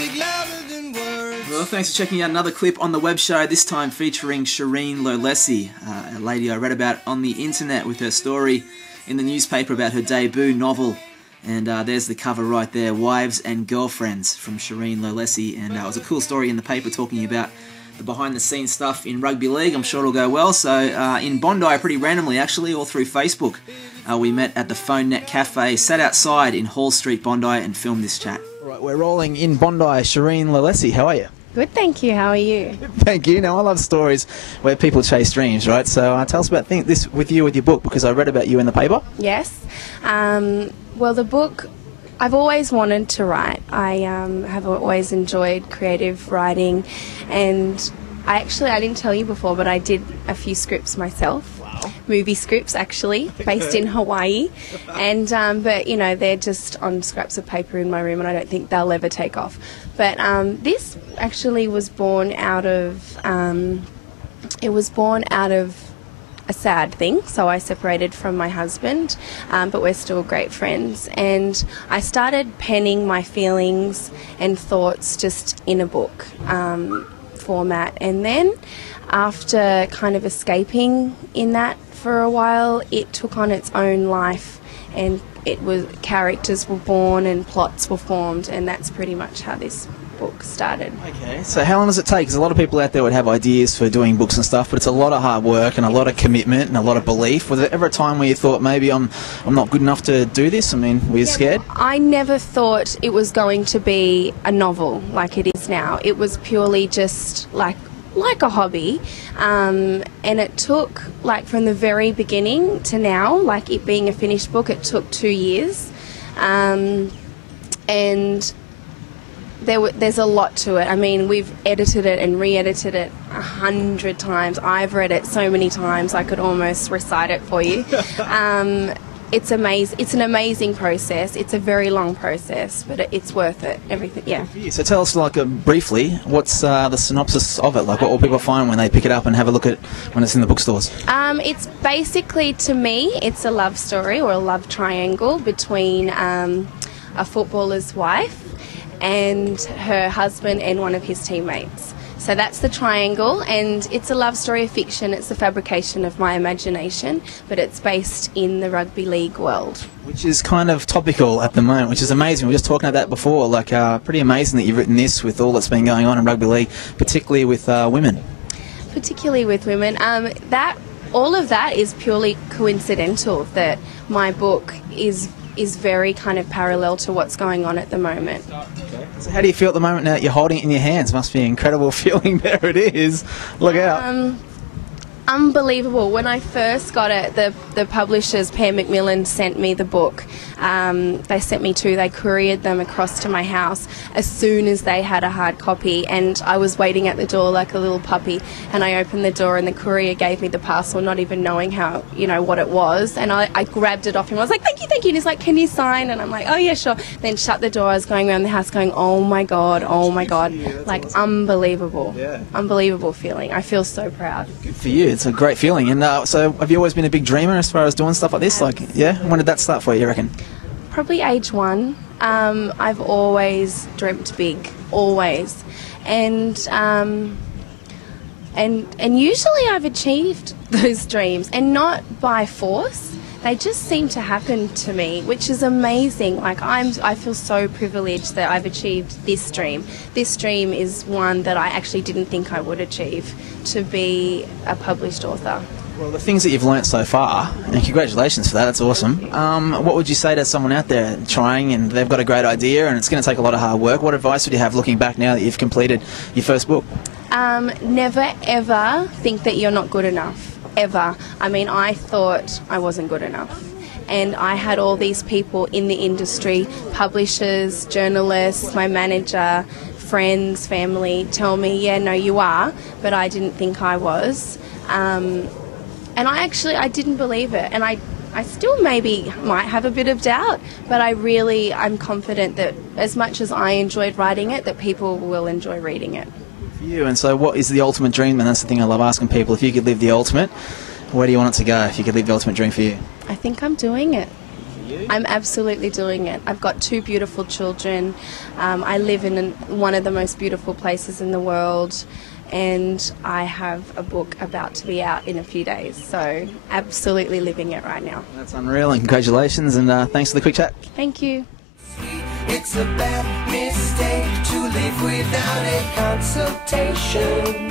speak louder than words. Well, thanks for checking out another clip on the web show, this time featuring Shireen Lolesi, a lady I read about on the internet with her story in the newspaper about her debut novel. And there's the cover right there, Wives and Girlfriends from Shireen Lolesi. And it was a cool story in the paper talking about the behind-the-scenes stuff in rugby league. I'm sure it'll go well. So in Bondi, pretty randomly actually, all through Facebook, we met at the Phone Net Cafe, sat outside in Hall Street, Bondi, and filmed this chat. Right, we're rolling in Bondi. Shireen Lolesi, how are you? Good, thank you. How are you? Thank you. Now, I love stories where people chase dreams, right? So tell us about this with your book, because I read about you in the paper. Yes. Well, the book, I've always wanted to write. I have always enjoyed creative writing, and I didn't tell you before, but I did a few scripts myself. Wow. Movie scripts, actually, based in Hawaii. And but, you know, they're just on scraps of paper in my room, and I don't think they'll ever take off. But this actually was born out of, a sad thing. So I separated from my husband, but we're still great friends. And I started penning my feelings and thoughts just in a book format. And then after kind of escaping in that for a while, it took on its own life, and characters were born and plots were formed, and that's pretty much how this book started. Okay, so how long does it take? Because a lot of people out there would have ideas for doing books and stuff, but it's a lot of hard work and a lot of commitment and a lot of belief. Was there ever a time where you thought, maybe I'm not good enough to do this? I mean, were you scared? I never thought it was going to be a novel like it is now. It was purely just like a hobby, and it took, like, from the very beginning to now, like it being a finished book, it took 2 years, and there's a lot to it. I mean, we've edited it and re-edited it 100 times. I've read it so many times I could almost recite it for you. It's amazing. It's an amazing process. It's a very long process, but it's worth it. Everything, yeah. So tell us, like, briefly, what's the synopsis of it? Like, what will people find when they pick it up and have a look at when it's in the bookstores? It's basically, to me, it's a love story or a love triangle between a footballer's wife and her husband and one of his teammates. So that's the triangle, and it's a love story of fiction. It's the fabrication of my imagination, but it's based in the rugby league world. Which is kind of topical at the moment, which is amazing. We were just talking about that before. Like, pretty amazing that you've written this with all that's been going on in rugby league, particularly with women. Particularly with women. All of that is purely coincidental, that my book is very kind of parallel to what's going on at the moment. Okay. So how do you feel at the moment now that you're holding it in your hands? Must be an incredible feeling. There it is. Look out. Unbelievable. When I first got it, the publishers, Pear Macmillan, sent me the book. They sent me two. They couriered them across to my house as soon as they had a hard copy, and I was waiting at the door like a little puppy, and I opened the door and the courier gave me the parcel, not even knowing what it was, and I grabbed it off him. I was like, thank you, and he's like, can you sign? And I'm like, oh yeah, sure. Then shut the door. I was going around the house going, oh my god, like awesome. Unbelievable. Yeah. Unbelievable feeling. I feel so proud. Good for you. It's a great feeling. And so have you always been a big dreamer as far as doing stuff like this? Like, yeah? When did that start for you reckon? Probably age 1. I've always dreamt big, always. And usually I've achieved those dreams, and not by force. They just seem to happen to me, which is amazing. Like, I feel so privileged that I've achieved this dream. This dream is one that I actually didn't think I would achieve, to be a published author. Well, the things that you've learnt so far, and congratulations for that, that's awesome. What would you say to someone out there trying, and they've got a great idea and it's going to take a lot of hard work? What advice would you have looking back now that you've completed your first book? Never ever think that you're not good enough. Ever. I mean, I thought I wasn't good enough, and I had all these people in the industry, publishers, journalists, my manager, friends, family, tell me, yeah, no, you are, but I didn't think I was, and I didn't believe it, and I still maybe might have a bit of doubt, but I'm confident that as much as I enjoyed writing it, that people will enjoy reading it. You. And so what is the ultimate dream? And that's the thing I love asking people. If you could live the ultimate, where do you want it to go if you could live the ultimate dream for you? I think I'm doing it. you? I'm absolutely doing it. I've got 2 beautiful children. I live in one of the most beautiful places in the world, and I have a book about to be out in a few days. So absolutely living it right now. That's unreal, and congratulations, and thanks for the quick chat. Thank you. It's a bad mistake to live without a consultation.